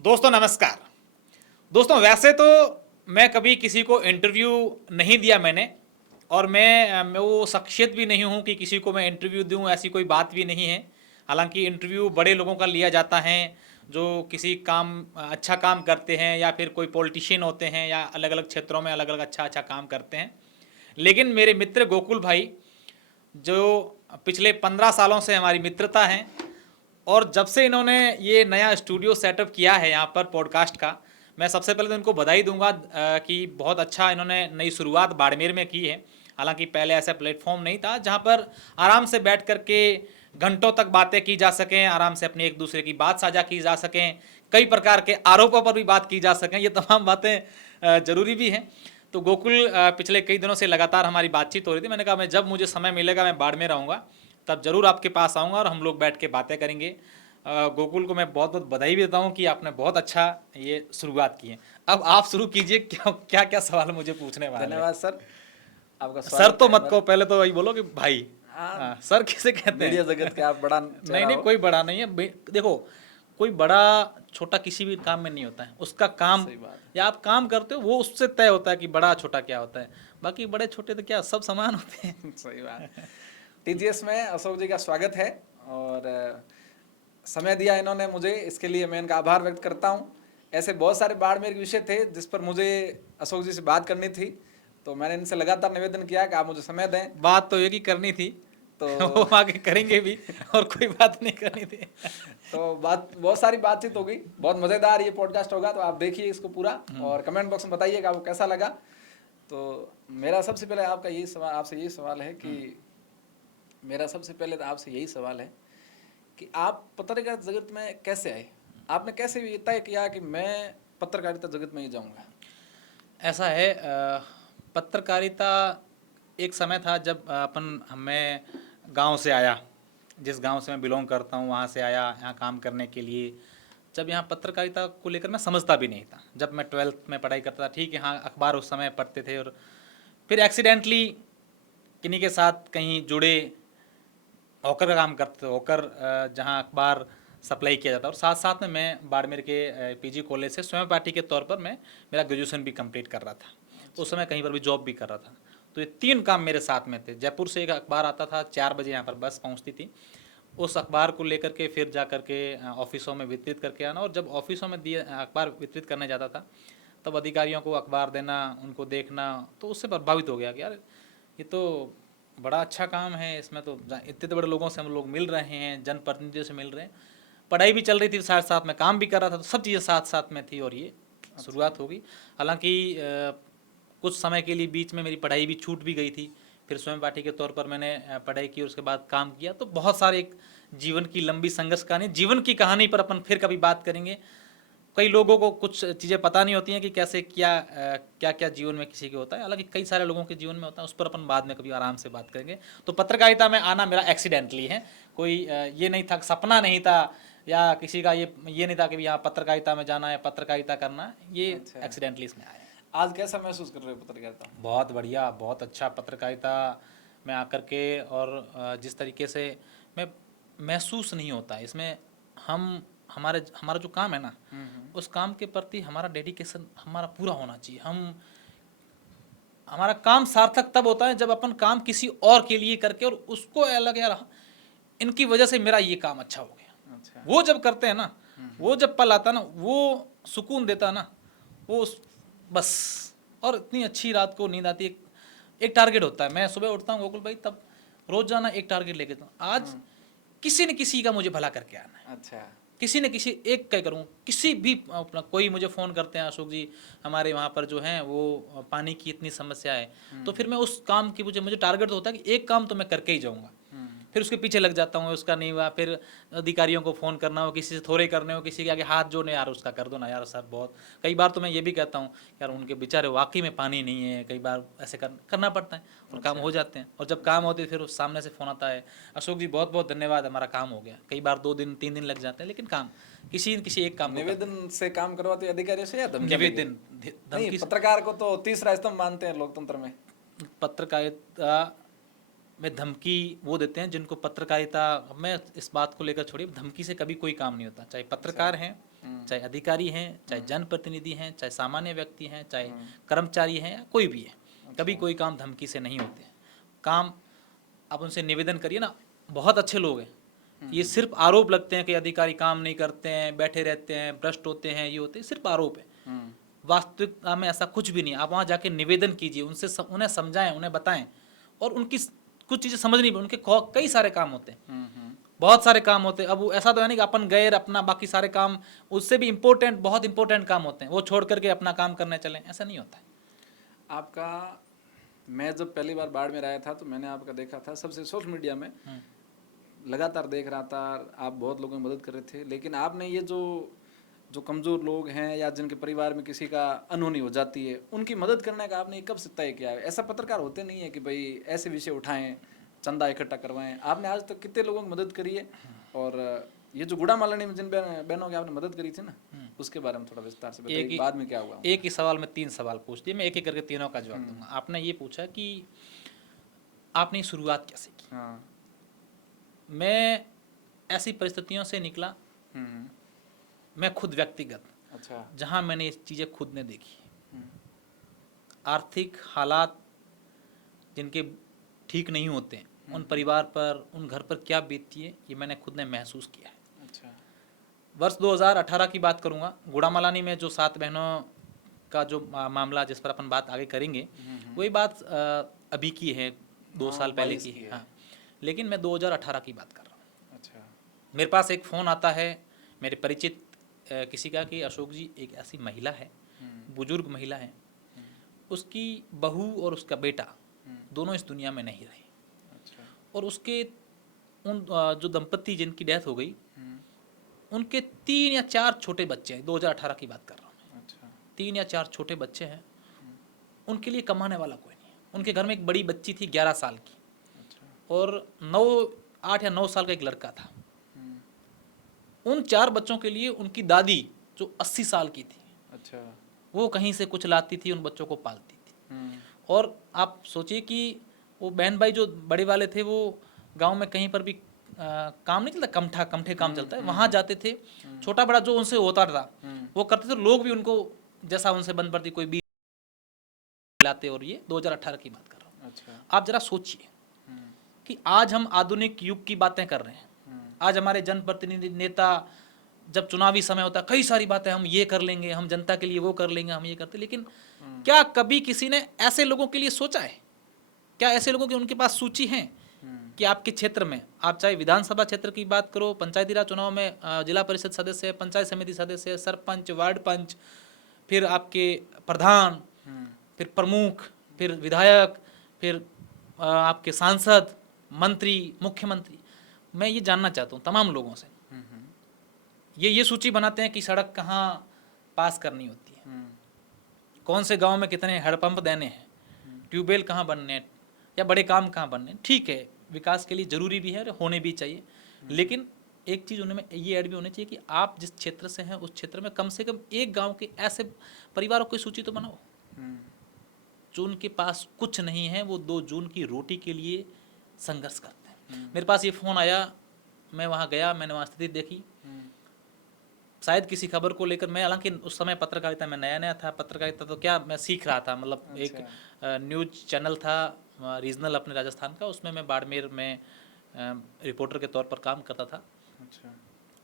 दोस्तों नमस्कार। दोस्तों वैसे तो मैं कभी किसी को इंटरव्यू नहीं दिया मैंने, और मैं वो शख्सियत भी नहीं हूँ कि किसी को मैं इंटरव्यू दूँ, ऐसी कोई बात भी नहीं है। हालांकि इंटरव्यू बड़े लोगों का लिया जाता है जो किसी काम अच्छा काम करते हैं, या फिर कोई पॉलिटिशियन होते हैं, या अलग अलग क्षेत्रों में अलग अलग अच्छा अच्छा काम करते हैं। लेकिन मेरे मित्र गोकुल भाई, जो पिछले 15 सालों से हमारी मित्रता है, और जब से इन्होंने ये नया स्टूडियो सेटअप किया है यहाँ पर पॉडकास्ट का, मैं सबसे पहले तो इनको बधाई दूंगा कि बहुत अच्छा इन्होंने नई शुरुआत बाड़मेर में की है। हालांकि पहले ऐसा प्लेटफॉर्म नहीं था जहाँ पर आराम से बैठ कर के घंटों तक बातें की जा सकें, आराम से अपनी एक दूसरे की बात साझा की जा सकें, कई प्रकार के आरोपों पर भी बात की जा सकें, ये तमाम बातें ज़रूरी भी हैं। तो गोकुल पिछले कई दिनों से लगातार हमारी बातचीत हो रही थी। मैंने कहा मैं जब मुझे समय मिलेगा मैं बाड़मेर आऊँगा, तब जरूर आपके पास आऊँगा और हम लोग बैठ के बातें करेंगे। गोकुल को मैं बहुत बहुत बधाई भी देता हूँ कि आपने बहुत अच्छा ये शुरुआत की है। अब आप शुरू कीजिए, क्या क्या क्या सवाल मुझे पूछने वाले हैं। धन्यवाद सर, आपका सर स्वागत तो है मत कहो, पहले तो वही बोलो कि भाई। हाँ, सर किसे कहते मीडिया हैं? जगत के आप बड़ा नहीं चेहरा नहीं, हो। कोई बड़ा नहीं है। देखो, कोई बड़ा छोटा किसी भी काम में नहीं होता है। उसका काम सही बात है। या आप काम करते हो वो उससे तय होता है कि बड़ा छोटा क्या होता है। बाकी बड़े छोटे तो क्या, सब समान होते हैं। सही बात। टीजीएस में अशोक जी का स्वागत है और समय दिया इन्होंने मुझे, इसके लिए मैं इनका आभार व्यक्त करता हूँ। ऐसे बहुत सारे बाड़मेर के विषय थे जिस पर मुझे अशोक जी से बात करनी थी, तो मैंने इनसे लगातार निवेदन किया कि आप मुझे समय दें। बात तो एक ही करनी थी, तो वो आगे करेंगे भी, और कोई बात नहीं करनी थी। तो बात बहुत सारी बातचीत होगी, बहुत मज़ेदार ये पॉडकास्ट होगा, तो आप देखिए इसको पूरा और कमेंट बॉक्स में बताइएगा आपको कैसा लगा। तो मेरा सबसे पहले आपका यही सवाल, आपसे यही सवाल है कि मेरा सबसे पहले तो आपसे यही सवाल है कि आप पत्रकारिता जगत में कैसे आए? आपने कैसे ये तय किया कि मैं पत्रकारिता जगत में ही जाऊंगा? ऐसा है, पत्रकारिता एक समय था जब मैं गांव से आया, जिस गांव से मैं बिलोंग करता हूं वहां से आया यहाँ काम करने के लिए। जब यहाँ पत्रकारिता को लेकर मैं समझता भी नहीं था। जब मैं 12th में पढ़ाई करता था, ठीक है, हाँ अखबार उस समय पढ़ते थे, और फिर एक्सीडेंटली किन्हीं के साथ कहीं जुड़े, हॉकर का काम करते थे। हॉकर जहाँ अखबार सप्लाई किया जाता है, और साथ साथ में मैं बाड़मेर के पीजी कॉलेज से स्वयं पार्टी के तौर पर मैं मेरा ग्रेजुएशन भी कंप्लीट कर रहा था। तो उस समय कहीं पर भी जॉब भी कर रहा था। तो ये तीन काम मेरे साथ में थे। जयपुर से एक अखबार आता था, 4 बजे यहाँ पर बस पहुँचती थी। उस अखबार को लेकर के फिर जा कर के ऑफिसों में वितरित करके आना, और जब ऑफिसों में दिए अखबार वितरित करने जाता था, तब अधिकारियों को अखबार देना, उनको देखना, तो उससे प्रभावित हो गया कि यार ये तो बड़ा अच्छा काम है। इसमें तो इतने तो बड़े लोगों से हम लोग मिल रहे हैं, जनप्रतिनिधियों से मिल रहे हैं, पढ़ाई भी चल रही थी, साथ साथ में काम भी कर रहा था, तो सब चीज़ें साथ साथ में थी, और ये शुरुआत हो गई। हालांकि कुछ समय के लिए बीच में मेरी पढ़ाई भी छूट भी गई थी। फिर स्वयं पाठी के तौर पर मैंने पढ़ाई की और उसके बाद काम किया। तो बहुत सारे एक जीवन की लंबी संघर्ष कहानी, जीवन की कहानी पर अपन फिर कभी बात करेंगे। कई लोगों को कुछ चीज़ें पता नहीं होती हैं कि कैसे क्या क्या जीवन में किसी के होता है। हालांकि कई सारे लोगों के जीवन में होता है, उस पर अपन बाद में कभी आराम से बात करेंगे। तो पत्रकारिता में आना मेरा एक्सीडेंटली है, कोई ये नहीं था, सपना नहीं था, या किसी का ये नहीं था कि यहाँ पत्रकारिता में जाना है, पत्रकारिता करना है। ये अच्छा, एक्सीडेंटली इसमें आया है। आज कैसा महसूस कर रहे हो पत्रकारिता? बहुत बढ़िया, बहुत अच्छा पत्रकारिता में आकर के, और जिस तरीके से मैं महसूस नहीं होता है इसमें, हमारा जो काम है ना, उस काम के प्रति हमारा डेडिकेशन हमारा पूरा होना चाहिए। हमारा काम सार्थक तब होता है जब अपन काम किसी और के लिए करके, और उसको अलग, यार इनकी वजह से मेरा ये काम अच्छा हो गया। अच्छा। वो जब करते हैं ना, वो जब पल आता ना, वो सुकून देता ना, बस। और इतनी अच्छी रात को नींद आती है। एक टारगेट होता है, मैं सुबह उठता हूँ गोकुल भाई, तब रोजाना एक टारगेट लेके आता हूँ, आज किसी न किसी का मुझे भला करके आना है। अच्छा। किसी न किसी एक का करूँ, किसी भी अपना, कोई मुझे फ़ोन करते हैं, अशोक जी हमारे वहाँ पर जो है वो पानी की इतनी समस्या है, तो फिर मैं उस काम की मुझे टारगेट होता है कि एक काम तो मैं करके ही जाऊँगा। फिर उसके पीछे लग जाता हूँ, उसका नहीं हुआ, फिर अधिकारियों को फ़ोन करना हो, किसी से थोड़े करने हो, किसी के आगे हाथ जोड़ने, यार उसका कर दो ना यार सर। बहुत कई बार तो मैं ये भी कहता हूँ यार उनके बेचारे वाकई में पानी नहीं है, कई बार ऐसे करना पड़ता है, और काम हो जाते हैं। और जब काम होते हैं फिर उस सामने से फ़ोन आता है, अशोक जी बहुत बहुत धन्यवाद, हमारा काम हो गया। कई बार 2 दिन 3 दिन लग जाते हैं, लेकिन काम किसी न किसी एक काम को करते निवेदन से काम करवाते हो अधिकारियों से या हैं। धमकियां देके? निवेदन, नहीं, धमकी से। पत्रकार को तो तीसरा स्तंभ मानते हैं लोकतंत्र में। पत्रकारिता में धमकी वो देते हैं जिनको पत्रकारिता, मैं इस बात को लेकर छोड़िए, धमकी से कभी कोई काम नहीं होता, चाहे पत्रकार हैं, चाहे अधिकारी हैं, चाहे जनप्रतिनिधि हैं, चाहे सामान्य व्यक्ति हैं, चाहे कर्मचारी हैं, या कोई भी है, कभी कोई काम धमकी से नहीं होते हैं। काम आप उनसे निवेदन करिए ना, बहुत अच्छे लोग हैं, ये सिर्फ आरोप लगते हैं कि अधिकारी काम नहीं करते हैं, बैठे रहते हैं, भ्रष्ट होते हैं, ये होते हैं, सिर्फ आरोप है। वास्तविकता में ऐसा कुछ भी नहीं। आप वहाँ जाके निवेदन कीजिए, उनसे उन्हें समझाएं, उन्हें बताएं, और उनकी कुछ चीज़ें समझ नहीं, उनके कई सारे काम होते हैं, बहुत सारे काम होते हैं। अब वो ऐसा तो है नहीं कि अपन गए अपना बाकी सारे काम, उससे भी इम्पोर्टेंट, बहुत इंपॉर्टेंट काम होते हैं, वो छोड़ करके अपना काम करने चलें, ऐसा नहीं होता है। आपका, मैं जब पहली बार बाड़मेर आया था तो मैंने आपका देखा था सबसे सोशल मीडिया में, लगातार देख रहा था, आप बहुत लोगों की मदद कर रहे थे। लेकिन आपने ये जो कमज़ोर लोग हैं या जिनके परिवार में किसी का अनहोनी हो जाती है, उनकी मदद करने का आपने कब से तय किया है? ऐसा पत्रकार होते नहीं है कि भाई ऐसे विषय उठाएं, चंदा इकट्ठा करवाएं। आपने आज तक कितने लोगों की मदद करी है? और ये जो गुड़ामालानी में जिन बहनों की आपने मदद करी थी ना, उसके बारे में थोड़ा विस्तार से बताइए, बाद में क्या हुआ? एक ही सवाल में 3 सवाल पूछ दिए, मैं एक एक करके तीनों का जवाब दूंगा। आपने ये पूछा कि आपने शुरुआत कैसे की। हाँ। मैं ऐसी परिस्थितियों से निकला, मैं खुद व्यक्तिगत, अच्छा, जहाँ मैंने ये चीज़ें खुद ने देखी, आर्थिक हालात जिनके ठीक नहीं होते, उन परिवार पर, उन घर पर क्या बीतती है, ये मैंने खुद ने महसूस किया है। अच्छा। वर्ष 2018 की बात करूंगा, गुड़ामालानी में जो 7 बहनों का जो मामला, जिस पर अपन बात आगे करेंगे, वही बात अभी की है, 2 साल पहले की है। हाँ, लेकिन मैं 2018 की बात कर रहा हूँ। अच्छा। मेरे पास एक फ़ोन आता है मेरे परिचित किसी का कि अशोक जी, एक ऐसी महिला है, बुजुर्ग महिला है, उसकी बहू और उसका बेटा दोनों इस दुनिया में नहीं रहे। अच्छा। और उसके उन जो दंपति जिनकी डेथ हो गई, उनके 3 या 4 छोटे बच्चे हैं, 2018 की बात कर रहा हूँ। अच्छा। 3 या 4 छोटे बच्चे हैं, उनके लिए कमाने वाला कोई नहीं है। उनके घर में एक बड़ी बच्ची थी 11 साल की, और 8 या 9 साल का एक लड़का था। उन 4 बच्चों के लिए उनकी दादी जो 80 साल की थी, अच्छा, वो कहीं से कुछ लाती थी, उन बच्चों को पालती थी। और आप सोचिए कि वो बहन भाई जो बड़े वाले थे, वो गांव में कहीं पर भी काम नहीं चलता, कमठे काम चलता है, वहाँ जाते थे, छोटा बड़ा जो उनसे होता था वो करते थे। लोग भी उनको जैसा उनसे बन पड़ती, कोई भी लाते। और ये 2018 की बात कर रहा हूँ। अच्छा। आप जरा सोचिए कि आज हम आधुनिक युग की बातें कर रहे हैं। आज हमारे जनप्रतिनिधि नेता, जब चुनावी समय होता है, कई सारी बातें, हम ये कर लेंगे, हम जनता के लिए वो कर लेंगे, हम ये करते, लेकिन क्या कभी किसी ने ऐसे लोगों के लिए सोचा है? क्या ऐसे लोगों की उनके पास सूची है कि आपके क्षेत्र में, आप चाहे विधानसभा क्षेत्र की बात करो, पंचायती राज चुनाव में जिला परिषद सदस्य, पंचायत समिति सदस्य, सरपंच, वार्ड पंच, फिर आपके प्रधान, फिर प्रमुख, फिर विधायक, फिर आपके सांसद, मंत्री, मुख्यमंत्री, मैं ये जानना चाहता हूँ तमाम लोगों से, ये सूची बनाते हैं कि सड़क कहाँ पास करनी होती है, कौन से गांव में कितने हैंडपंप देने हैं, ट्यूबवेल कहाँ बनने हैं, या बड़े काम कहाँ बनने हैं। ठीक है, विकास के लिए ज़रूरी भी है, होने भी चाहिए, लेकिन एक चीज़ उनमें ये ऐड भी होनी चाहिए कि आप जिस क्षेत्र से हैं उस क्षेत्र में कम से कम एक गांव के ऐसे परिवारों की सूची तो बनाओ जो उनके पास कुछ नहीं है, वो 2 जून की रोटी के लिए संघर्ष करते हैं। मेरे पास ये फ़ोन आया, मैं वहाँ गया, मैंने वहाँ स्थिति देखी, शायद किसी खबर को लेकर। मैं हालांकि उस समय पत्रकारिता में नया था, पत्रकारिता तो क्या, मैं सीख रहा था, मतलब एक न्यूज़ चैनल था रीजनल अपने राजस्थान का, उसमें मैं बाड़मेर में रिपोर्टर के तौर पर काम करता था। अच्छा।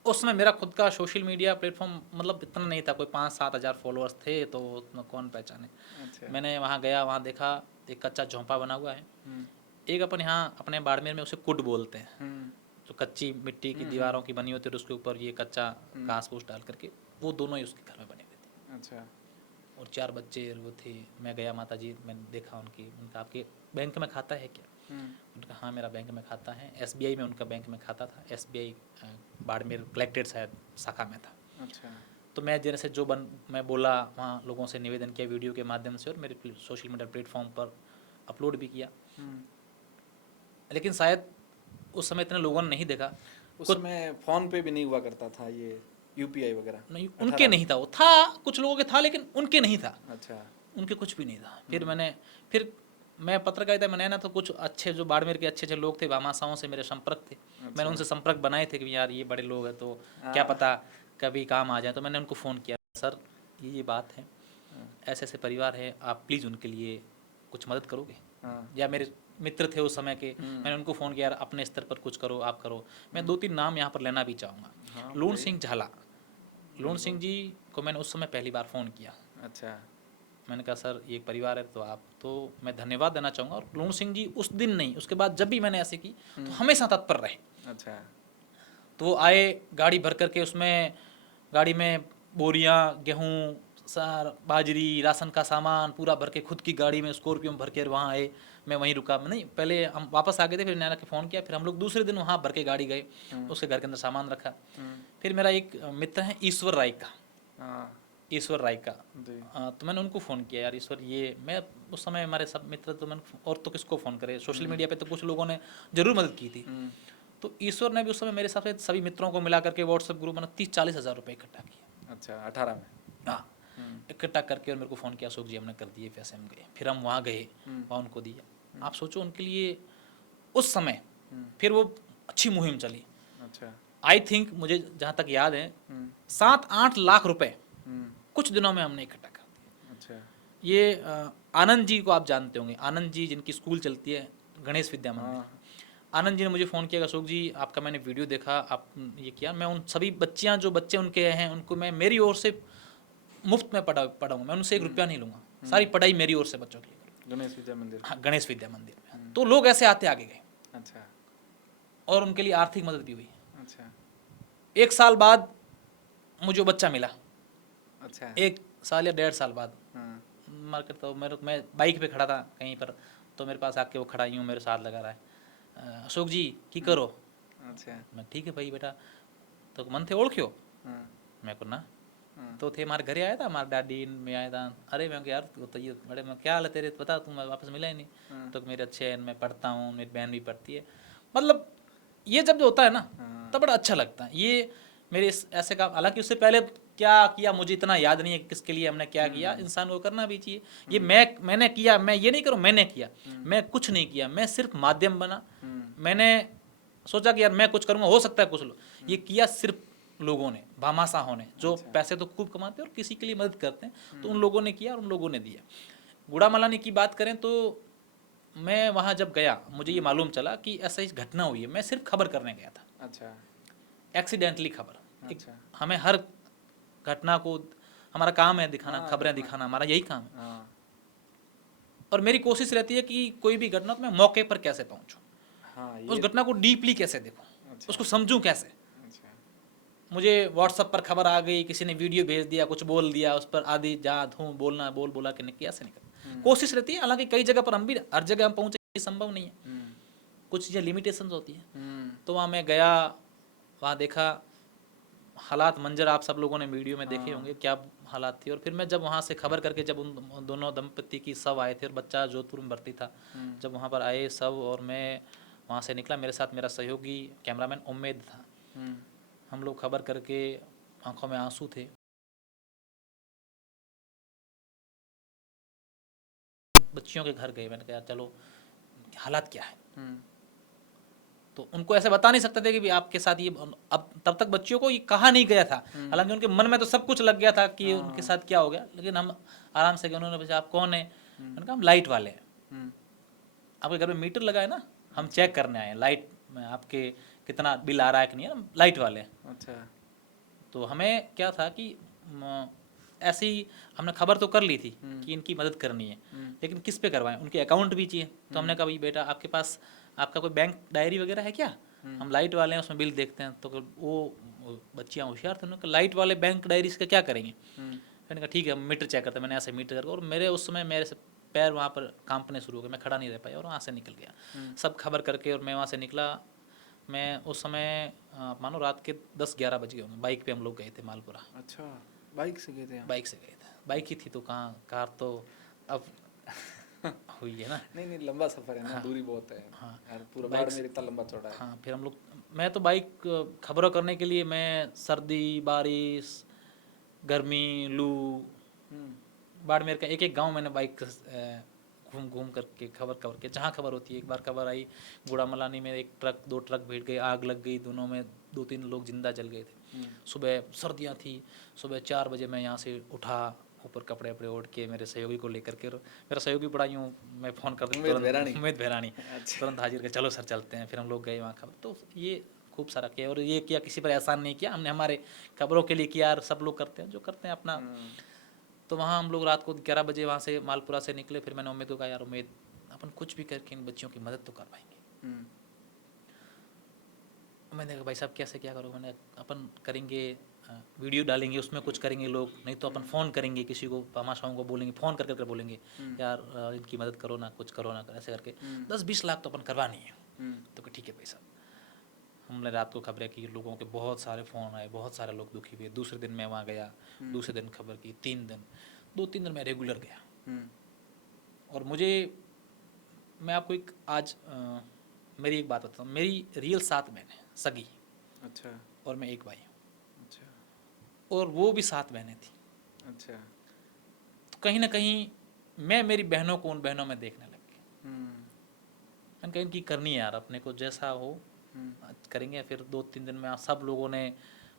उस समय मेरा खुद का सोशल मीडिया प्लेटफॉर्म मतलब इतना नहीं था, कोई 5-7 हज़ार फॉलोअर्स थे, तो उतना कौन पहचाने। अच्छा। मैंने वहाँ गया, वहाँ देखा एक कच्चा झोंपा बना हुआ है, एक अपन यहाँ अपने बाड़मेर में उसे कुड बोलते हैं, जो कच्ची मिट्टी की दीवारों की बनी होती है, उसके ऊपर ये कच्चा घास फूस डाल करके, वो दोनों ही उसके घर में बने हुए थे। अच्छा। और 4 बच्चे वो थे। मैं गया, माता जी, मैंने देखा उनका आपके बैंक में खाता है क्या? उनका हाँ, मेरा बैंक में खाता है। SBI में उनका बैंक में खाता था, SBI बाड़मेर कलेक्टेड शायद शाखा में था। अच्छा। तो मैं जैसे मैं बोला, वहाँ लोगों से निवेदन किया वीडियो के माध्यम से, और मेरे सोशल मीडिया प्लेटफॉर्म पर अपलोड भी किया, लेकिन शायद उस समय इतने लोगों ने नहीं देखा। उस समय फ़ोन पे भी नहीं हुआ करता था ये UPI वगैरह? नहीं, उनके नहीं था, वो था, कुछ लोगों के था, लेकिन उनके नहीं था। अच्छा। उनके कुछ भी नहीं था। फिर मैं पत्रकारिता में नया ना, तो कुछ अच्छे जो बाड़मेर के अच्छे अच्छे लोग थे, भामाशाहों से मेरे संपर्क थे। मैंने उनसे संपर्क बनाए थे कि यार ये बड़े लोग हैं, तो क्या पता कभी काम आ जाए। तो मैंने उनको फ़ोन किया, सर ये बात है, ऐसे ऐसे परिवार है, आप प्लीज़ उनके लिए कुछ मदद करोगे। या मेरे मित्र थे उस समय के, मैंने उनको फ़ोन किया, यार अपने स्तर पर कुछ करो, आप करो। मैं 2-3 नाम यहाँ पर लेना भी चाहूँगा। लूण सिंह झाला, लूण सिंह जी को मैंने उस समय पहली बार फ़ोन किया। अच्छा। मैंने कहा सर ये एक परिवार है, तो आप, तो मैं धन्यवाद देना चाहूँगा। और लूण सिंह जी उस दिन नहीं, उसके बाद जब भी मैंने ऐसे की तो हमेशा तत्पर रहे। अच्छा। तो वो आए गाड़ी भर करके, उसमें गाड़ी में बोरियां, गेहूँ, सार, बाजरी, राशन का सामान पूरा भर के, खुद की गाड़ी में स्कॉर्पियो में भर के वहाँ आए। मैं वहीं रुका, नहीं पहले हम वापस आ गए थे, फिर नैना के फ़ोन किया, फिर हम लोग दूसरे दिन वहाँ भर के गाड़ी गए, उसके घर के अंदर सामान रखा। फिर मेरा एक मित्र है ईश्वर राय का, ईश्वर राय का, तो मैंने उनको फ़ोन किया, यार ईश्वर ये, मैं उस समय हमारे सब मित्र, तो मैंने और तो किसको फ़ोन करे, सोशल मीडिया पे तो कुछ लोगों ने ज़रूर मदद की थी। तो ईश्वर ने भी उस समय मेरे हिसाब से सभी मित्रों को मिला करके व्हाट्सएप ग्रुप में 30-40 हज़ार रुपये इकट्ठा किया। अच्छा, 18 में? हाँ, इकट्ठा करके और मेरे को फ़ोन किया, अशोक जी हमने कर दिए पैसे, हम गए, फिर हम वहाँ गए, वहाँ उनको दिया। आप सोचो उनके लिए उस समय, फिर वो अच्छी मुहिम चली। अच्छा। आई थिंक मुझे जहाँ तक याद है 7-8 लाख रुपए कुछ दिनों में हमने इकट्ठा कर दिया। अच्छा। ये आनंद जी को आप जानते होंगे, आनंद जी जिनकी स्कूल चलती है गणेश विद्या मंदिर। आनंद जी ने मुझे फ़ोन किया, अशोक जी आपका मैंने वीडियो देखा, आप ये किया, मैं उन सभी बच्चियाँ जो बच्चे उनके हैं उनको मैं मेरी ओर से मुफ्त में पढ़ाऊँगा, मैं उनसे 1 रुपया नहीं लूँगा, सारी पढ़ाई मेरी ओर से बच्चों की करूँगा। गणेश विद्या मंदिर? हाँ, गणेश विद्या मंदिर में। तो लोग ऐसे आते आगे गए। अच्छा। और उनके लिए आर्थिक मदद भी हुई। अच्छा। 1 साल बाद मुझे बच्चा मिला। अच्छा। 1 साल या 1.5 साल बाद मार्केट, तो मैं बाइक पे खड़ा था कहीं पर, तो मेरे पास आके वो खड़ा यूँ मेरे साथ लगा रहा है, अशोक जी की करो। अच्छा। मैं ठीक है भाई बेटा, तो मन थे ओळख्यो? मैं को ना, तो थे हमारे घरे आया था, हमारे डैडी में आया था। अरे मैं यार तो ये बड़े, मैं क्या हाल है तेरे, बता, तुम वापस मिला ही नहीं। तो मेरे अच्छे हैं, मैं पढ़ता हूँ, मेरी बहन भी पढ़ती है। मतलब ये जब जो होता है ना, तब बड़ा अच्छा लगता है। ये मेरे ऐसे काम, हालांकि उससे पहले क्या किया मुझे इतना याद नहीं है किसके लिए हमने क्या किया, इंसान को करना भी चाहिए। ये मैंने किया, मैं ये नहीं करूँ मैंने किया, मैं कुछ नहीं किया, मैं सिर्फ माध्यम बना। मैंने सोचा कि यार मैं कुछ करूँगा, हो सकता है कुछ लोग, ये किया सिर्फ लोगों ने, भामाशाहों ने, जो पैसे तो खूब कमाते हैं और किसी के लिए मदद करते हैं, तो उन लोगों ने किया और उन लोगों ने दिया। गुड़ामलानी की बात करें तो मैं वहाँ जब गया, मुझे ये मालूम चला कि ऐसा ही घटना हुई है, मैं सिर्फ खबर करने गया था। अच्छा। एक्सीडेंटली खबर। अच्छा। हमें हर घटना को, हमारा काम है दिखाना, खबरें दिखाना, हमारा यही काम है। और मेरी कोशिश रहती है कि कोई भी घटना, तो मैं मौके पर कैसे पहुँचूँ, उस घटना को डीपली कैसे देखूँ, उसको समझूँ कैसे। मुझे व्हाट्सएप पर खबर आ गई, किसी ने वीडियो भेज दिया, कुछ बोल दिया, उस पर आदि जा धूँ बोलना, बोला कि नहीं, कैसे नहीं। कोशिश रहती है, हालांकि कई जगह पर हम भी, हर जगह हम पहुँचे संभव नहीं है, कुछ चीज़ें लिमिटेशंस होती हैं। तो वहाँ मैं गया, वहाँ देखा हालात, मंजर आप सब लोगों ने वीडियो में देखे होंगे क्या हालात थी। और फिर मैं जब वहाँ से खबर करके, जब उन दोनों दंपति की शव आए थे और बच्चा जोधपुर में भर्ती था, जब वहाँ पर आए शव और मैं वहाँ से निकला, मेरे साथ मेरा सहयोगी कैमरामैन उम्मेद था, हम लोग खबर करके, आंखों में आंसू थे। बच्चियों के घर गए, मैंने कहा चलो हालात क्या है, तो उनको ऐसे बता नहीं सकते थे कि भी आपके साथ ये, अब तब तक बच्चियों को ये कहा नहीं गया था, हालांकि उनके मन में तो सब कुछ लग गया था कि उनके साथ क्या हो गया। लेकिन हम आराम से गए, उन्होंने पूछा आप कौन है, मैंने कहा हम लाइट वाले हैं। आपके घर में मीटर लगा है ना, हम चेक करने आए हैं लाइट में आपके कितना बिल आ रहा है कि नहीं है, हम लाइट वाले हैं। अच्छा। तो हमें क्या था कि ऐसी हमने खबर तो कर ली थी कि इनकी मदद करनी है, लेकिन किस पे करवाएं, उनके अकाउंट भी चाहिए। तो हमने कहा भाई बेटा आपके पास आपका कोई बैंक डायरी वगैरह है क्या, हम लाइट वाले हैं उसमें बिल देखते हैं। तो वो बच्चियाँ होशियार थे, उन्होंने कहा लाइट वाले बैंक डायरी से क्या करेंगे। मैंने कहा ठीक है हम मीटर चेक करते हैं। मैंने ऐसे मीटर करके, और मेरे उस समय मेरे से पैर वहाँ पर कांपने शुरू हो गए, मैं खड़ा नहीं रह पाया और वहाँ से निकल गया सब खबर करके। और मैं वहाँ से निकला, मैं उस समय मानो रात के 10-11 बज गए होंगे, बाइक पे हम लोग गए थे मालपुरा। अच्छा, बाइक से गए थे? बाइक से गए थे, बाइक ही थी तो कहाँ, कार तो अब हुई है ना। नहीं लंबा सफर है ना। हाँ, दूरी बहुत है। हाँ यार पूरा बाइक इतना लंबा चौड़ा है। हाँ, फिर हम लोग, मैं तो बाइक खबरों करने के लिए, मैं सर्दी बारिश गर्मी लू, बाड़मेर का एक एक गांव मैंने बाइक घूम घूम करके खबर कवर के जहाँ खबर होती है। एक बार खबर आई गुड़ामलानी में एक ट्रक 2 ट्रक भीड़ गए, आग लग गई, दोनों में 2-3 लोग जिंदा जल गए थे। सुबह सर्दियाँ थी, सुबह 4 बजे मैं यहाँ से उठा, ऊपर कपड़े वपड़े ओढ़ के मेरे सहयोगी को लेकर के, मेरा सहयोगी बड़ा यूँ मैं फ़ोन कर देता उम्मीद भैरानी तुरंत हाजिर कर, चलो सर चलते हैं। फिर हम लोग गए वहाँ खबर, तो ये खूब सारा किया। और ये किया, किसी पर एहसान नहीं किया हमने, हमारे खबरों के लिए किया। सब लोग करते हैं जो करते हैं अपना। तो वहाँ हम लोग रात को 11 बजे वहाँ से मालपुरा से निकले। फिर मैंने उम्मीद को कहा, यार उम्मीद अपन कुछ भी करके इन बच्चियों की मदद तो कर पाएंगे। मैंने कहा भाई साहब कैसे क्या करो, मैंने अपन करेंगे वीडियो डालेंगे, उसमें कुछ करेंगे लोग, नहीं तो अपन फ़ोन करेंगे किसी को, तमाशाओं को बोलेंगे, फ़ोन कर कर बोलेंगे यार इनकी मदद करो ना, कुछ करो ना, ऐसे करके 10-20 लाख तो अपन करवानी है। तो ठीक है भाई साहब। हमने रात को खबरें की, लोगों के बहुत सारे फ़ोन आए, बहुत सारे लोग दुखी हुए। दूसरे दिन मैं वहाँ गया, दूसरे दिन खबर की, 3 दिन 2-3 दिन मैं रेगुलर गया। और मुझे, मैं आपको एक आज मेरी एक बात बताता हूँ। मेरी रियल 7 बहनें सगी, अच्छा, और मैं एक भाई हूँ, अच्छा, और वो भी 7 बहनें थी। अच्छा। तो कहीं ना कहीं मैं मेरी बहनों को उन बहनों में देखने लग गया। मैंने कहा इनकी करनी है यार, अपने को जैसा हो करेंगे। फिर 2-3 दिन में सब लोगों ने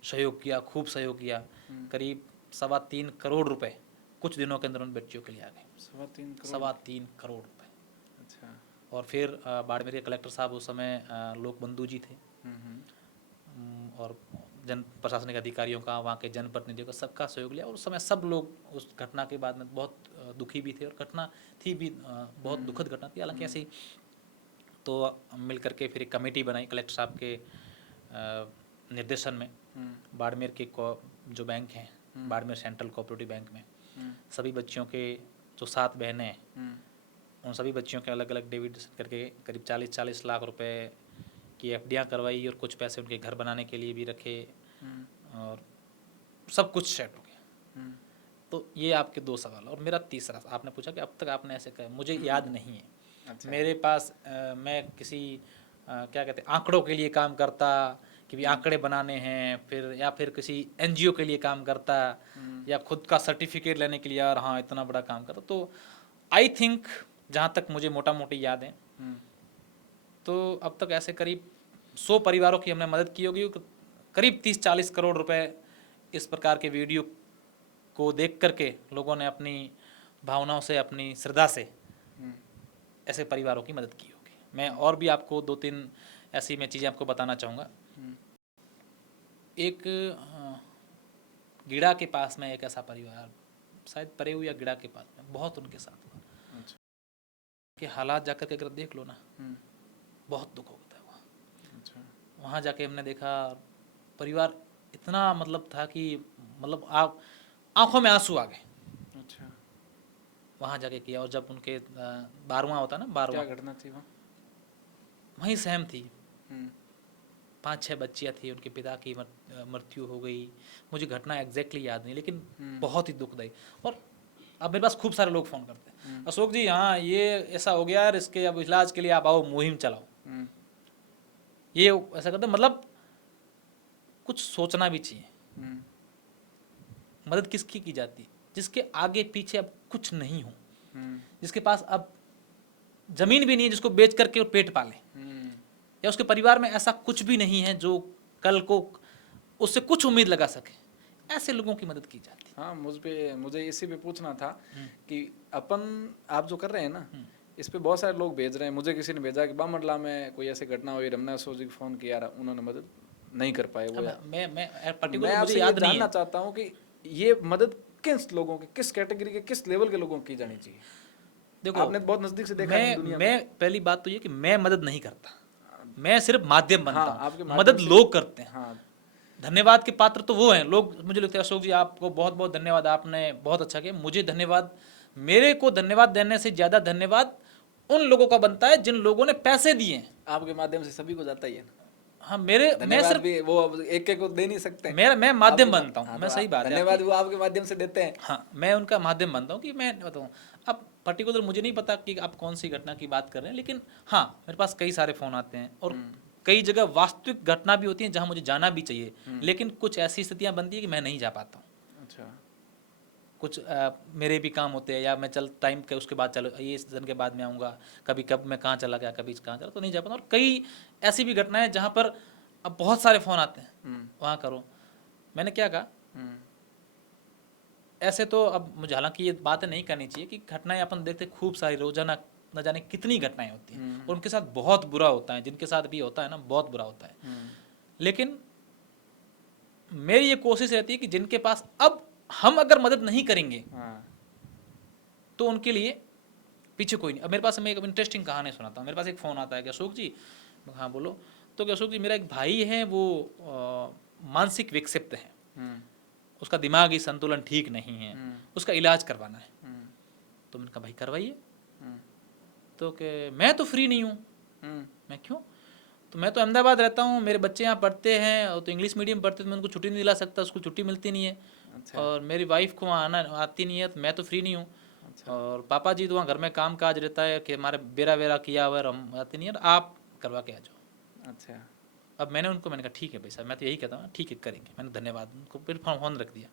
सहयोग किया, खूब सहयोग किया। करीब 3.25 करोड़ रुपए कुछ दिनों के अंदर उन बच्चियों के लिए आ गए। 3.25 करोड़ रुपए। अच्छा। और फिर बाड़मेर के कलेक्टर साहब उस समय लोक बंधु जी थे, और जन प्रशासनिक अधिकारियों का, वहाँ के जनप्रतिनिधियों का, सबका सहयोग लिया। और उस समय सब लोग उस घटना के बाद में बहुत दुखी भी थे, और घटना थी भी बहुत दुखद घटना थी। हालांकि ऐसी तो मिल करके फिर एक कमेटी बनाई कलेक्टर साहब के निर्देशन में। बाड़मेर के जो बैंक हैं, बाड़मेर सेंट्रल कोऑपरेटिव बैंक में सभी बच्चियों के जो 7 बहनें हैं, उन सभी बच्चियों के अलग अलग डिविडेंड करके करीब 40-40 लाख रुपए की एफडियाँ करवाई, और कुछ पैसे उनके घर बनाने के लिए भी रखे, और सब कुछ सेट हो गया। तो ये आपके 2 सवाल। और मेरा तीसरा, आपने पूछा कि अब तक आपने ऐसे कहा, मुझे याद नहीं है। अच्छा। मेरे पास मैं किसी क्या कहते हैं आंकड़ों के लिए काम करता, कि भी आंकड़े बनाने हैं, फिर या फिर किसी एनजीओ के लिए काम करता, या खुद का सर्टिफिकेट लेने के लिए, यार हाँ इतना बड़ा काम करता। तो आई थिंक जहाँ तक मुझे मोटा मोटी याद है, तो अब तक ऐसे करीब 100 परिवारों की हमने मदद की होगी। करीब 30-40 करोड़ रुपए इस प्रकार के वीडियो को देख करके लोगों ने अपनी भावनाओं से, अपनी श्रद्धा से ऐसे परिवारों की मदद की होगी। मैं और भी आपको 2-3 ऐसी मैं चीज़ें आपको बताना चाहूँगा। एक गिड़ा के पास में एक ऐसा परिवार, शायद परेऊ या गिड़ा के पास में, बहुत उनके साथ हुआ। कि हालात जाकर के अगर देख लो ना, बहुत दुख होता है वहाँ। वहाँ जाके हमने देखा परिवार इतना मतलब था कि मतलब आप आंखों में आंसू आ गए। अच्छा। वहाँ जाके किया। और जब उनके 12वां होता ना, 12वां, क्या घटना थी वहाँ? वहीं सहम थी। 5-6 बच्चियाँ थी, उनके पिता की मृत्यु हो गई। मुझे घटना एग्जैक्टली याद नहीं, लेकिन बहुत ही दुखदायी। और अब मेरे पास खूब सारे लोग फ़ोन करते हैं, अशोक जी हाँ ये ऐसा हो गया यार, इसके अब इलाज के लिए आप आओ, मुहिम चलाओ। ये ऐसा करते, मतलब कुछ सोचना भी चाहिए। मदद किसकी की जाती है? जिसके आगे पीछे अब कुछ नहीं हो, जिसके पास अब जमीन भी नहीं है, जिसको बेच करके और पेट पाले, या उसके परिवार में ऐसा कुछ भी नहीं है जो कल को उससे कुछ उम्मीद लगा सके, ऐसे लोगों की मदद की जाती है। हाँ, मुझे इसी पे पूछना था कि अपन आप जो कर रहे हैं ना, इस पे बहुत सारे लोग भेज रहे हैं। मुझे किसी ने भेजा कि बामंडला में कोई ऐसी घटना हुई, रमना अशोक जी को फ़ोन किया, उन्होंने मदद नहीं कर पाए। वो मैं आपसे ये जानना चाहता हूँ कि ये मदद किस लोगों की, किस कैटेगरी के, किस लेवल के लोगों की जानी चाहिए? देखो, आपने बहुत नजदीक से देखा है दुनिया में। मैं पहली बात तो ये कि मैं मदद नहीं करता, मैं सिर्फ माध्यम बनता हूँ। आपके मदद लोग करते हैं। हाँ, धन्यवाद के पात्र तो वो हैं लोग। मुझे लगता है अशोक जी आपको बहुत बहुत धन्यवाद, आपने बहुत अच्छा किया। मुझे धन्यवाद, मेरे को धन्यवाद देने से ज़्यादा धन्यवाद उन लोगों का बनता है जिन लोगों ने पैसे दिए हैं। आपके माध्यम से सभी को जाता ही है। हाँ, मैं सिर्फ भी वो एक को दे नहीं सकते। मैं माध्यम बनता हूँ। मैं सही बात है, धन्यवाद वो आपके माध्यम से देते हैं। हाँ, मैं उनका माध्यम बनता हूँ कि मैं बताऊँ। अब पर्टिकुलर मुझे नहीं पता कि आप कौन सी घटना की बात कर रहे हैं, लेकिन हाँ मेरे पास कई सारे फ़ोन आते हैं, और कई जगह वास्तविक घटना भी होती है जहाँ मुझे जाना भी चाहिए, लेकिन कुछ ऐसी स्थितियाँ बनती है कि मैं नहीं जा पाता हूँ। अच्छा। कुछ मेरे भी काम होते हैं, या मैं चल टाइम के उसके बाद चलो ये सीजन के बाद में आऊँगा, कभी कब मैं कहाँ चला गया, कभी कहाँ चला, तो नहीं जा पाता। और कई ऐसी भी घटनाएं हैं जहाँ पर अब बहुत सारे फ़ोन आते हैं, वहाँ करो। मैंने क्या कहा, ऐसे तो अब मुझे हालांकि ये बातें नहीं करनी चाहिए कि घटनाएं अपन देखते खूब सारी रोजाना न जाने कितनी घटनाएं होती हैं, और उनके साथ बहुत बुरा होता है, जिनके साथ भी होता है ना बहुत बुरा होता है। लेकिन मेरी ये कोशिश रहती है कि जिनके पास अब हम अगर मदद नहीं करेंगे तो उनके लिए पीछे कोई नहीं। अब मेरे पास, मैं एक इंटरेस्टिंग कहानी सुनाता हूँ। मेरे पास एक फ़ोन आता है कि अशोक जी, हाँ बोलो। तो कि अशोक जी, मेरा एक भाई है, वो मानसिक विक्षिप्त है, उसका दिमागी संतुलन ठीक नहीं है, उसका इलाज करवाना है। तो मैंने कहा भाई करवाइए। तो कि मैं तो फ्री नहीं हूँ। मैं क्यों? तो मैं तो अहमदाबाद रहता हूँ, मेरे बच्चे यहाँ पढ़ते हैं, और तो इंग्लिश मीडियम पढ़ते, तो मैं उनको छुट्टी नहीं दिला सकता, उसको छुट्टी मिलती नहीं है। अच्छा। और मेरी वाइफ को वहाँ आना आती नहीं है, तो मैं तो फ्री नहीं हूँ। अच्छा। और पापा जी तो वहाँ घर में काम काज रहता है कि हमारे बेरा वेरा किया हुआ है, हम आते नहीं है, आप करवा के आ जाओ। अच्छा। अब मैंने कहा ठीक है भाई साहब, मैं तो यही कहता हूँ, ठीक है करेंगे। मैंने धन्यवाद, उनको फिर फोन रख दिया।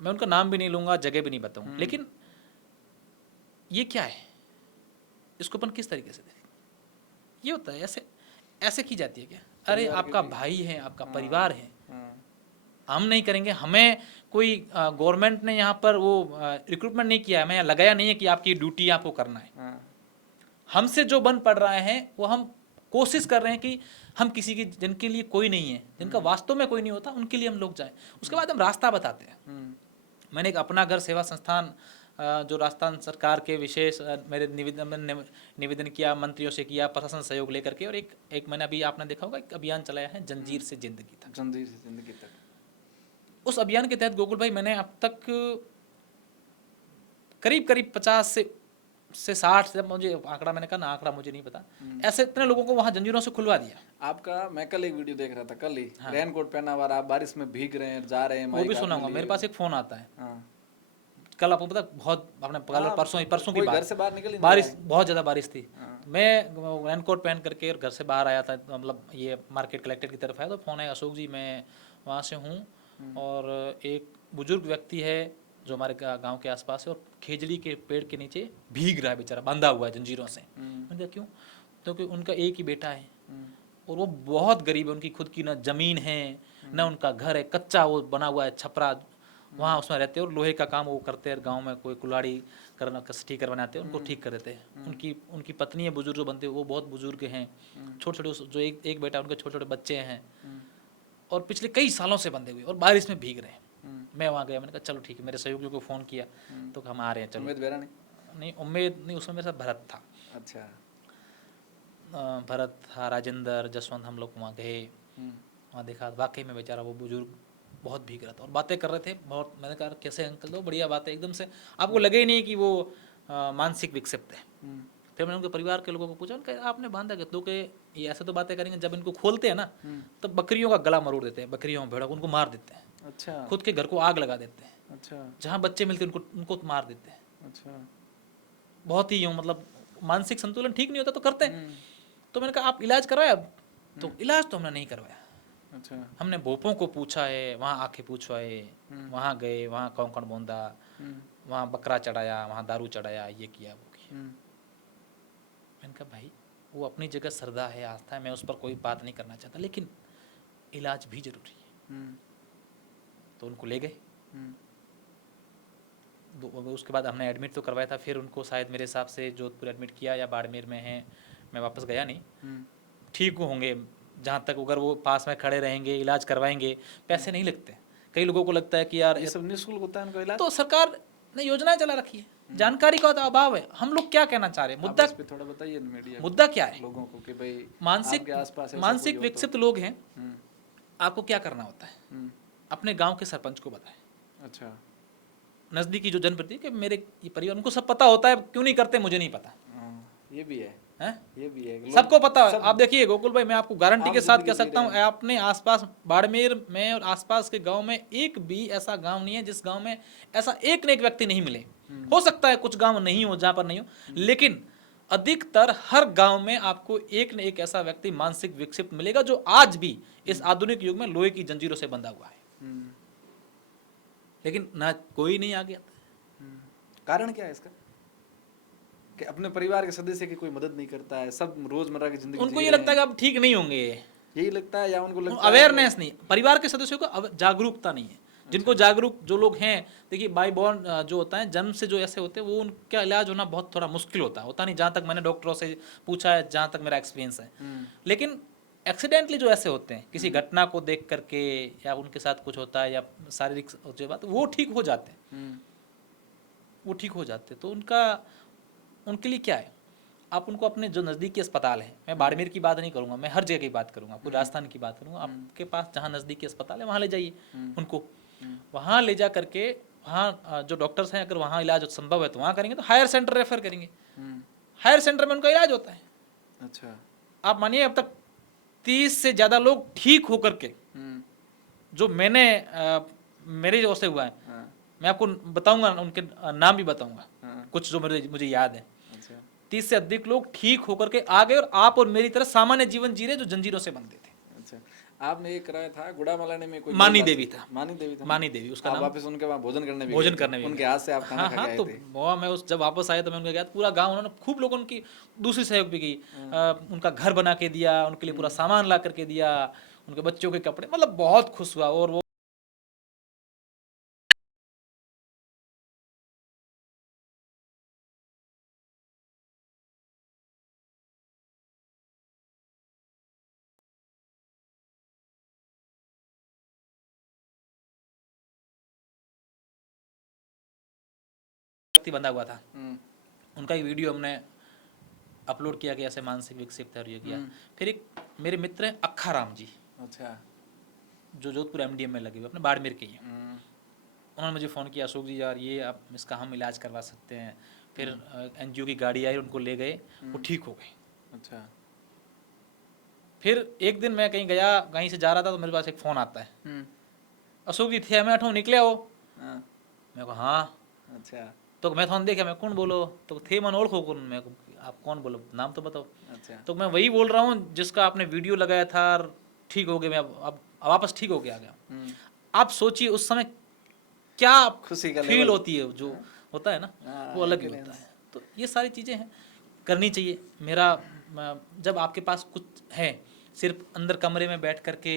मैं उनका नाम भी नहीं लूँगा, जगह भी नहीं बताऊँ, लेकिन ये क्या है, इसको अपन किस तरीके से देखें? ये होता है, ऐसे की जाती है क्या? अरे आपका भाई है, आपका परिवार है, हम नहीं करेंगे। हमें कोई गवर्नमेंट ने यहाँ पर वो रिक्रूटमेंट नहीं किया है, हमें यहाँ लगाया नहीं है कि आपकी ड्यूटी आपको करना है। हमसे जो बन पड़ रहा है वो हम कोशिश कर रहे हैं कि हम किसी की, जिनके लिए कोई नहीं है, जिनका वास्तव में कोई नहीं होता, उनके लिए हम लोग जाएं। उसके बाद हम रास्ता बताते हैं। मैंने एक अपना घर सेवा संस्थान जो राजस्थान सरकार के विशेष मेरे निवेदन किया, मंत्रियों से किया, प्रशासन सहयोग लेकर के, और एक मैंने अभी आपने देखा होगा एक अभियान चलाया है, जंजीर से जिंदगी तक। जंजीर से जिंदगी तक। उस अभियान के तहत गोकुल भाई, मैंने अब तक करीब 50 से 60 से, मुझे आंकड़ा, मैंने कहा ना आंकड़ा मुझे नहीं पता, ऐसे इतने लोगों को वहाँ जंजीरों से खुलवा दिया। आपका मैं कल एक वीडियो देख रहा था, कल ही रेन कोट पहना हुआ, आप बारिश में भीग रहे हैं, जा रहे हैं, वो भी सुनाऊंगा। मेरे पास एक फोन आता है कल, आपको पता, बहुत आपने परसों की बात, घर से बाहर निकल, बारिश बहुत ज़्यादा बारिश थी। मैं रेनकोट पहन करके घर से बाहर आया था, मतलब ये मार्केट कलेक्टेड की तरफ आया, तो फ़ोन है, अशोक जी मैं वहाँ से हूँ, और एक बुजुर्ग व्यक्ति है जो हमारे गांव के आसपास है, और खेजड़ी के पेड़ के नीचे भीग रहा है बेचारा, बंधा हुआ है जंजीरों से। मैंने कहा क्यों? तो कि उनका एक ही बेटा है, और वो बहुत गरीब है, उनकी खुद की ना ज़मीन है, ना उनका घर है, कच्चा वो बना हुआ है छपरा, वहाँ उसमें रहते हैं, और लोहे का काम वो करते हैं। गांव में कोई कुल्हाड़ी करना ठीक करवाने आते हैं, उनको ठीक कर देते हैं। उनकी पत्नी है बुजुर्ग, जो बनते हैं वो बहुत बुजुर्ग हैं, छोटे छोटे, जो एक बेटा, उनके छोटे छोटे बच्चे हैं, और पिछले कई सालों से बंधे हुए, और बारिश में भीग रहे हैं। मैं वहाँ गया, मैंने कहा चलो ठीक है, मेरे सहयोगियों को फ़ोन किया, तो हम आ रहे हैं, चलो। उम्मीद वेरा नहीं, उम्मीद नहीं, उसमें मेरे साथ भरत था। अच्छा। भरत था, राजेंद्र, जसवंत, हम लोग वहाँ गए, वहाँ देखा, वाकई में बेचारा वो बुजुर्ग बहुत भीग रहा था, और बातें कर रहे थे बहुत। मैंने कहा कैसे अंकल, तो बढ़िया बात है, एकदम से आपको लगे ही नहीं कि वो मानसिक विक्षिप्त है। फिर मैंने उनके परिवार के लोगों को पूछा, उनका आपने बांधा क्या? तो कि ये ऐसे तो बातें करेंगे, जब इनको खोलते हैं ना तो बकरियों का गला मरोड़ देते हैं, बकरियों भेड़ों को उनको मार देते हैं। अच्छा। खुद के घर को आग लगा देते हैं। अच्छा। जहाँ बच्चे मिलते हैं उनको मार देते हैं। अच्छा। बहुत ही यूँ, मतलब मानसिक संतुलन ठीक नहीं होता तो करते हैं। तो मैंने कहा आप इलाज करवाया? तो इलाज तो हमने नहीं करवाया। अच्छा। हमने भोपों को पूछा है, वहाँ आके पूछवाए, वहाँ गए, वहाँ कौन बोंदा, वहाँ बकरा चढ़ाया, वहाँ दारू चढ़ाया, ये किया वो किया। मैंने कहा भाई वो अपनी जगह श्रद्धा है, आस्था है, मैं उस पर कोई बात नहीं करना चाहता, लेकिन इलाज भी जरूरी है। तो उनको ले गए, उसके बाद हमने एडमिट तो करवाया था, फिर उनको शायद मेरे हिसाब से जोधपुर एडमिट किया या बाड़मेर में है, मैं वापस गया नहीं। ठीक होंगे जहाँ तक, अगर वो पास में खड़े रहेंगे, इलाज करवाएंगे, पैसे नहीं लगते। कई लोगों को लगता है कि यार ये सब निःशुल्क होता है उनका इलाज, तो सरकार ने योजनाएं चला रखी है, जानकारी का तो अभाव है। हम लोग क्या कहना चाह रहे हैं, मुद्दा पे थोड़ा बताइए, मीडिया मुद्दा क्या है लोगों को कि भाई मानसिक विक्षिप्त लोग हैं, आपको क्या करना होता है? अपने गांव के सरपंच को बताएं। अच्छा। नजदीकी जो जनप्रतिनिधि कि मेरे ये परिवार, उनको सब पता होता है, क्यों नहीं करते मुझे नहीं पता। ये भी है, ये भी है, सबको पता है। आप देखिए गोकुल भाई, मैं आपको गारंटी के साथ कह सकता हूँ, अपने आसपास बाड़मेर में और आसपास के गांव में एक भी ऐसा गांव नहीं है जिस गांव में ऐसा एक न एक व्यक्ति नहीं मिले। हो सकता है कुछ गांव नहीं हो, जहां पर नहीं हो, लेकिन अधिकतर हर गांव में आपको एक न एक ऐसा व्यक्ति मानसिक विक्षिप्त मिलेगा, जो आज भी इस आधुनिक युग में लोहे की जंजीरों से बंधा हुआ है। लेकिन ना कोई नहीं आगे आता। कारण क्या है इसका कि अपने परिवार के सदस्य की कोई मदद नहीं करता है, सब रोजमर्रा की जिंदगी उनको जी ये रहे लगता है हैं। कि अब ठीक नहीं होंगे, यही लगता है या उनको लगता है अवेयरनेस नहीं, परिवार के सदस्यों को जागरूकता नहीं है। जिनको अच्छा। जागरूक जो लोग हैं, देखिए बाई बॉर्न जो होता है, जन्म से जो ऐसे होते हैं, वो उनका इलाज होना बहुत थोड़ा मुश्किल होता नहीं, जहाँ तक मैंने डॉक्टरों से पूछा है, जहाँ तक मेरा एक्सपीरियंस है। लेकिन एक्सीडेंटली जो ऐसे होते हैं, किसी घटना को देख करके या उनके साथ कुछ होता है या शारीरिक जो बात, वो ठीक हो जाते हैं, वो ठीक हो जाते हैं। तो उनके लिए क्या है, आप उनको अपने जो नज़दीकी अस्पताल है, मैं बाड़मेर की बात नहीं करूँगा, मैं हर जगह की बात करूँगा, पूरे राजस्थान की बात करूँगा, आपके पास जहाँ नज़दीकी अस्पताल है वहाँ ले जाइए उनको। वहाँ ले जा करके वहाँ जो डॉक्टर्स हैं, अगर वहाँ इलाज संभव है तो वहाँ करेंगे, तो हायर सेंटर रेफर करेंगे, हायर सेंटर में उनका इलाज होता है। अच्छा। आप मानिए अब तक 30 से ज़्यादा लोग ठीक होकर के, जो मेरे जो से हुआ है, मैं आपको बताऊंगा, उनके नाम भी बताऊंगा, कुछ जो मुझे याद है। 30 से अधिक लोग ठीक होकर के आ गए और आप और मेरी तरह सामान्य जीवन जी रहे जो जंजीरों से बंधे थे। अच्छा, आपने ये कराया था गुड़ामलाने में, कोई मानी देवी था, मानी देवी था, मानी देवी उसका नाम। वापस उनके वहाँ भोजन करने भी उनके गए। हाथ से आप खाना खा के आए तो थे। वो मैं जब वापस आया तो मैं उनके गया, पूरा गांव उन्होंने खूब लोगों की दूसरी सहयोग भी की, उनका घर बना के दिया, उनके लिए पूरा सामान ला करके दिया, उनके बच्चों के कपड़े, मतलब बहुत खुश हुआ। और वो बंधा हुआ था, उनका एक वीडियो हमने अपलोड किया कि ऐसे मानसिक विक्षिप्त है और ये किया। फिर एक मेरे मित्र हैं अक्खा राम जी, अच्छा, जो जोधपुर एमडीएम में लगे हुए, अपने बाड़मेर के ही हैं। उन्होंने मुझे फ़ोन किया, अशोक जी यार ये आप इसका हम इलाज करवा सकते हैं। फिर एनजीओ की गाड़ी आई, उनको ले गए, वो ठीक हो गए। अच्छा। फिर एक दिन मैं कहीं गया, कहीं से जा रहा था, तो मेरे पास एक फ़ोन आता है, अशोक जी थे मैं अठो निकले हो। मैं कहा हाँ। अच्छा। तो मैं थोड़ा देखा, मैं कौन बोलो, तो थे मन ओळखो कौन, मैं आप कौन बोलो, नाम तो बताओ। अच्छा। तो मैं वही बोल रहा हूँ जिसका आपने वीडियो लगाया था, ठीक हो गया, मैं अब वापस ठीक हो गया। आप सोचिए उस समय क्या खुशी का फील होती है, जो होता है ना, वो अलग ही होता है। तो ये सारी चीज़ें हैं, करनी चाहिए। जब आपके पास कुछ है, सिर्फ अंदर कमरे में बैठ करके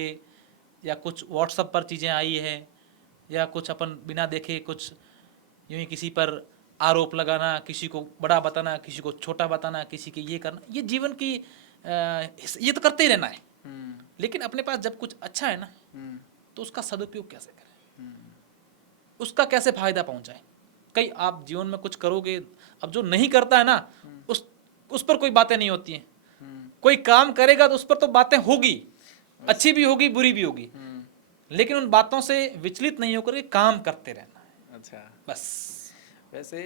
या कुछ व्हाट्सएप पर चीज़ें आई है, या कुछ अपन बिना देखे कुछ यूँ ही किसी पर आरोप लगाना, किसी को बड़ा बताना, किसी को छोटा बताना, किसी के ये करना, ये जीवन की ये तो करते ही रहना है। लेकिन अपने पास जब कुछ अच्छा है ना, तो उसका सदुपयोग कैसे करें, उसका कैसे फायदा पहुंचाएं। कई आप जीवन में कुछ करोगे, अब जो नहीं करता है ना, उस पर कोई बातें नहीं होती हैं। कोई काम करेगा तो उस पर तो बातें होगी, अच्छी भी होगी, बुरी भी होगी, लेकिन उन बातों से विचलित नहीं होकर के काम करते रहना है। अच्छा, बस। वैसे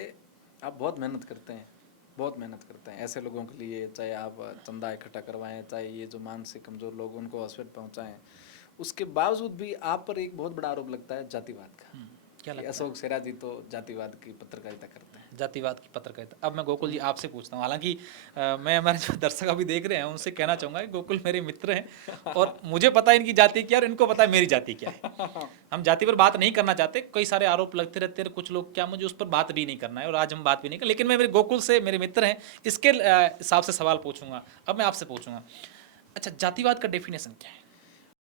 आप बहुत मेहनत करते हैं, बहुत मेहनत करते हैं ऐसे लोगों के लिए, चाहे आप चंदा इकट्ठा करवाएं, चाहे ये जो मानसिक कमजोर लोग उनको हॉस्पिटल पहुंचाएं, उसके बावजूद भी आप पर एक बहुत बड़ा आरोप लगता है जातिवाद का। क्या लगता है? अशोक सेरा जी तो जातिवाद की पत्रकारिता करते हैं। जातिवाद की पत्रकारिता। अब मैं गोकुल जी आपसे पूछता हूँ, हालांकि मैं हमारे जो दर्शक अभी देख रहे हैं उनसे कहना चाहूँगा कि गोकुल मेरे मित्र हैं और मुझे पता है इनकी जाति क्या है और इनको पता है मेरी जाति क्या है। हम जाति पर बात नहीं करना चाहते, कई सारे आरोप लगते रहते हैं, कुछ लोग क्या, मुझे उस पर बात भी नहीं करना है और आज हम बात भी नहीं कर, लेकिन मैं मेरे गोकुल से, मेरे मित्र हैं, इसके हिसाब से सवाल पूछूंगा। अब मैं आपसे पूछूंगा, अच्छा जातिवाद का डेफिनेशन क्या है?